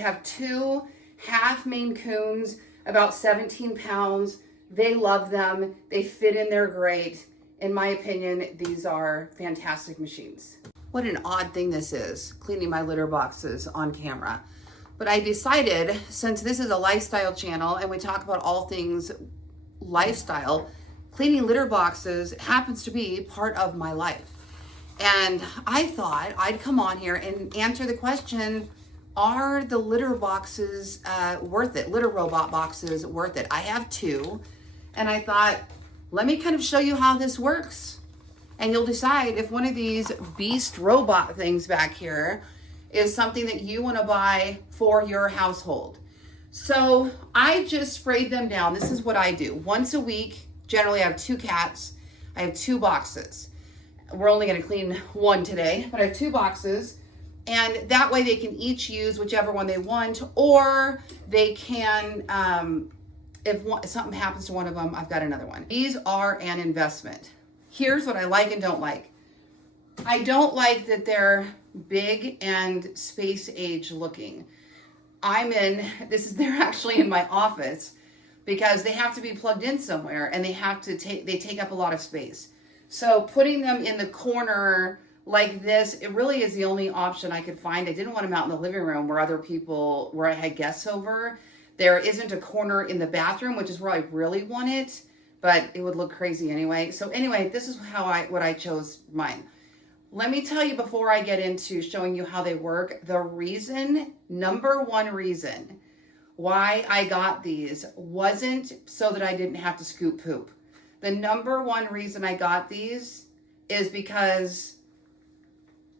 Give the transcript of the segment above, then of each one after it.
have 2 half Maine Coons, about 17 pounds. They love them. They fit in there great. In my opinion, these are fantastic machines. What an odd thing this is, cleaning my litter boxes on camera. But I decided, since this is a lifestyle channel and we talk about all things lifestyle, cleaning litter boxes happens to be part of my life. And I thought I'd come on here and answer the question, are the litter boxes worth it? Litter robot boxes worth it? I have 2. And I thought, let me kind of show you how this works. And you'll decide if one of these beast robot things back here is something that you want to buy for your household. So I just sprayed them down. This is what I do. Once a week, generally I have 2 cats. I have 2 boxes. We're only going to clean 1 today, but I have 2 boxes. And that way they can each use whichever one they want, or they can, if something happens to one of them, I've got another one. These are an investment. Here's what I like and don't like. I don't like that they're big and space age looking. They're actually in my office because they have to be plugged in somewhere and they take up a lot of space. So putting them in the corner like this, it really is the only option I could find. I didn't want them out in the living room where I had guests over. There isn't a corner in the bathroom, which is where I really want it, but it would look crazy anyway. So anyway, this is what I chose mine. Let me tell you before I get into showing you how they work, number one reason why I got these wasn't so that I didn't have to scoop poop. The number one reason I got these is because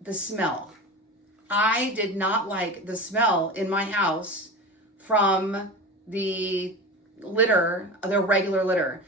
the smell. I did not like the smell in my house from the regular litter.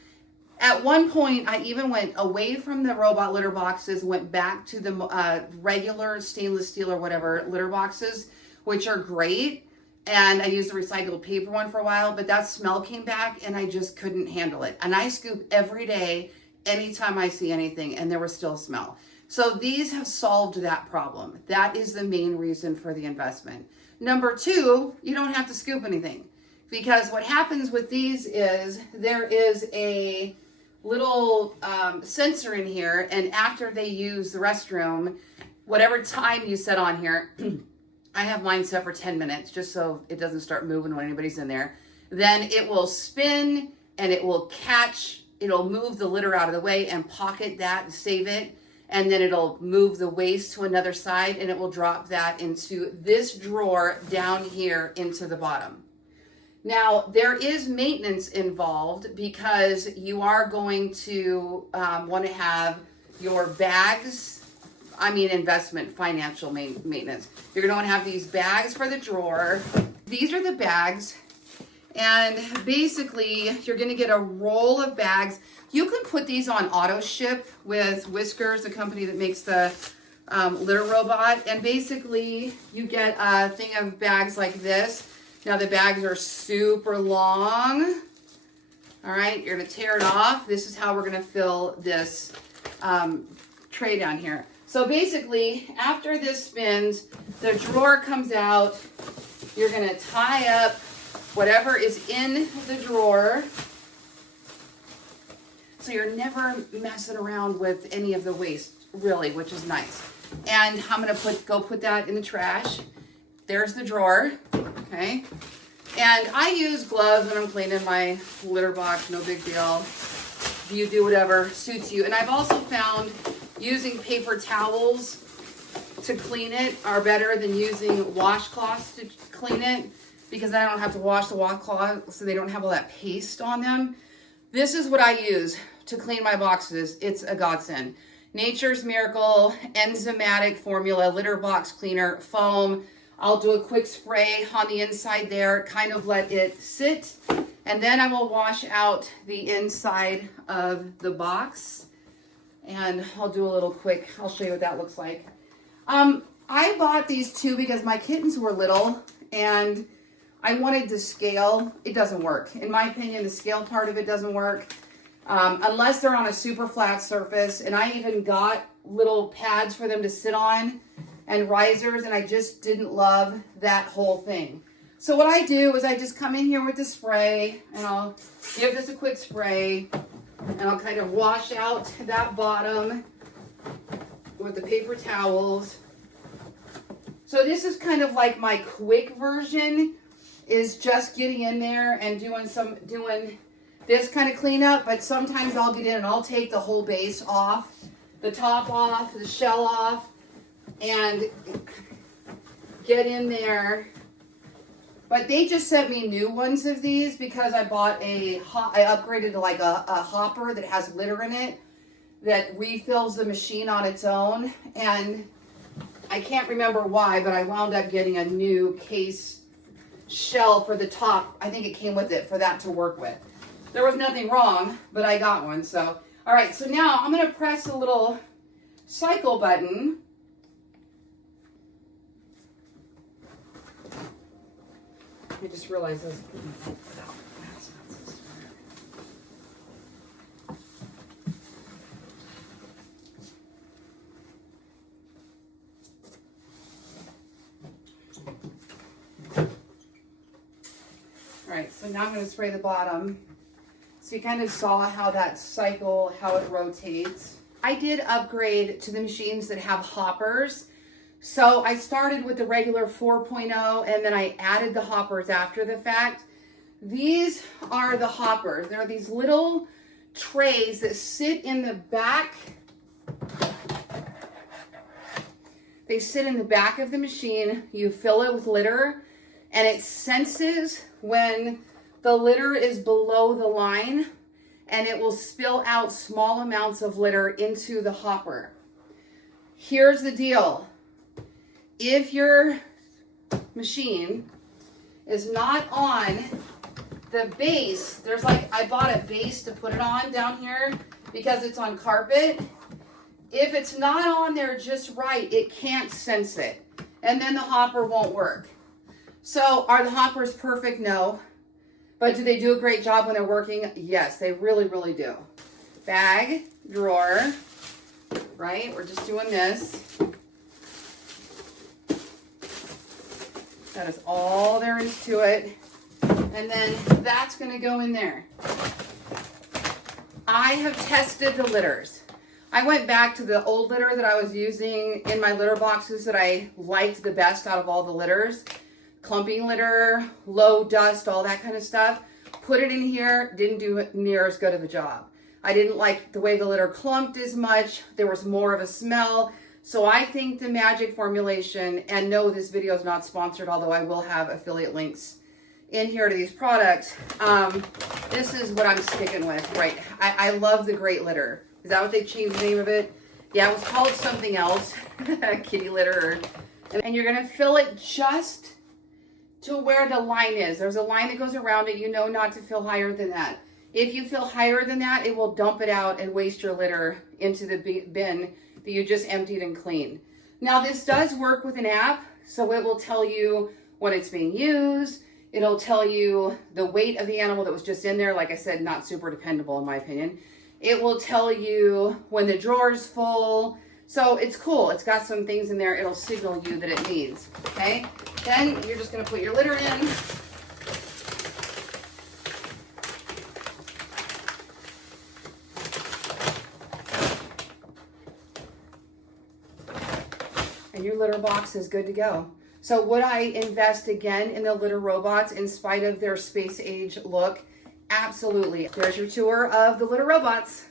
At one point, I even went away from the robot litter boxes, went back to the regular stainless steel or whatever litter boxes, which are great. And I used the recycled paper one for a while, but that smell came back and I just couldn't handle it. And I scoop every day, anytime I see anything, and there was still smell. So these have solved that problem. That is the main reason for the investment. Number 2, you don't have to scoop anything, because what happens with these is there is a little sensor in here, and after they use the restroom, whatever time you set on here, I have mine set for 10 minutes just so it doesn't start moving when anybody's in there. Then it will spin and it will it'll move the litter out of the way and pocket that and save it. And then it'll move the waste to another side and it will drop that into this drawer down here into the bottom. Now, there is maintenance involved because you are going to want to have your bags, investment, financial maintenance. You're going to want to have these bags for the drawer. These are the bags. And basically, you're going to get a roll of bags. You can put these on auto ship with Whiskers, the company that makes the litter robot. And basically, you get a thing of bags like this. Now, the bags are super long. All right, you're going to tear it off. This is how we're going to fill this tray down here. So basically, after this spins, the drawer comes out. You're going to tie up whatever is in the drawer. So you're never messing around with any of the waste, really, which is nice. And I'm going to go put that in the trash. There's the drawer, okay? And I use gloves when I'm cleaning my litter box, no big deal. You do whatever suits you. And I've also found using paper towels to clean it are better than using washcloths to clean it, because I don't have to wash the washcloth so they don't have all that paste on them. This is what I use to clean my boxes. It's a godsend. Nature's Miracle enzymatic formula litter box cleaner foam. I'll do a quick spray on the inside there, kind of let it sit, and then I will wash out the inside of the box. And I'll do a little quick, I'll show you what that looks like. I bought these 2 because my kittens were little and I wanted to scale. It doesn't work. In my opinion, the scale part of it doesn't work unless they're on a super flat surface. And I even got little pads for them to sit on and risers, and I just didn't love that whole thing. So what I do is I just come in here with the spray and I'll give this a quick spray and I'll kind of wash out that bottom with the paper towels. So this is kind of like my quick version, is just getting in there and doing this kind of cleanup, but sometimes I'll get in and I'll take the whole base off, the top off, the shell off, and get in there. But they just sent me new ones of these because I bought I upgraded to like a hopper that has litter in it that refills the machine on its own. And I can't remember why, but I wound up getting a new case shell for the top. I think it came with it for that to work with. There was nothing wrong, but I got one. So, all right, so now I'm going to press the little cycle button. I just realized this. All right, so now I'm going to spray the bottom. So you kind of saw how that cycle, how it rotates. I did upgrade to the machines that have hoppers. So I started with the regular 4.0 and then I added the hoppers after the fact. These are the hoppers. They're these little trays that sit in the back. They sit in the back of the machine. You fill it with litter and it senses when the litter is below the line and it will spill out small amounts of litter into the hopper. Here's the deal. If your machine is not on the base, there's like, I bought a base to put it on down here because it's on carpet. If it's not on there just right, it can't sense it. And then the hopper won't work. So are the hoppers perfect? No. But do they do a great job when they're working? Yes, they really, really do. Bag, drawer, right? We're just doing this. That is all there is to it. And then that's going to go in there. I have tested the litters. I went back to the old litter that I was using in my litter boxes that I liked the best out of all the litters. Clumping litter, low dust, all that kind of stuff. Put it in here, didn't do near as good of a job. I didn't like the way the litter clumped as much. There was more of a smell. So I think the magic formulation, and no, this video is not sponsored, although I will have affiliate links in here to these products. This is what I'm sticking with, right? I love the Great Litter. Is that what they changed the name of it? Yeah, it was called something else, kitty litter. And you're gonna fill it just to where the line is. There's a line that goes around it. You know not to fill higher than that. If you fill higher than that, it will dump it out and waste your litter into the bin that you just emptied and cleaned. Now this does work with an app, so it will tell you when it's being used. It'll tell you the weight of the animal that was just in there. Like I said, not super dependable in my opinion. It will tell you when the drawer's full. So it's cool. It's got some things in there. It'll signal you that it needs, okay? Then you're just gonna put your litter in. And your litter box is good to go. So would I invest again in the litter robots in spite of their space age look? Absolutely. There's your tour of the litter robots.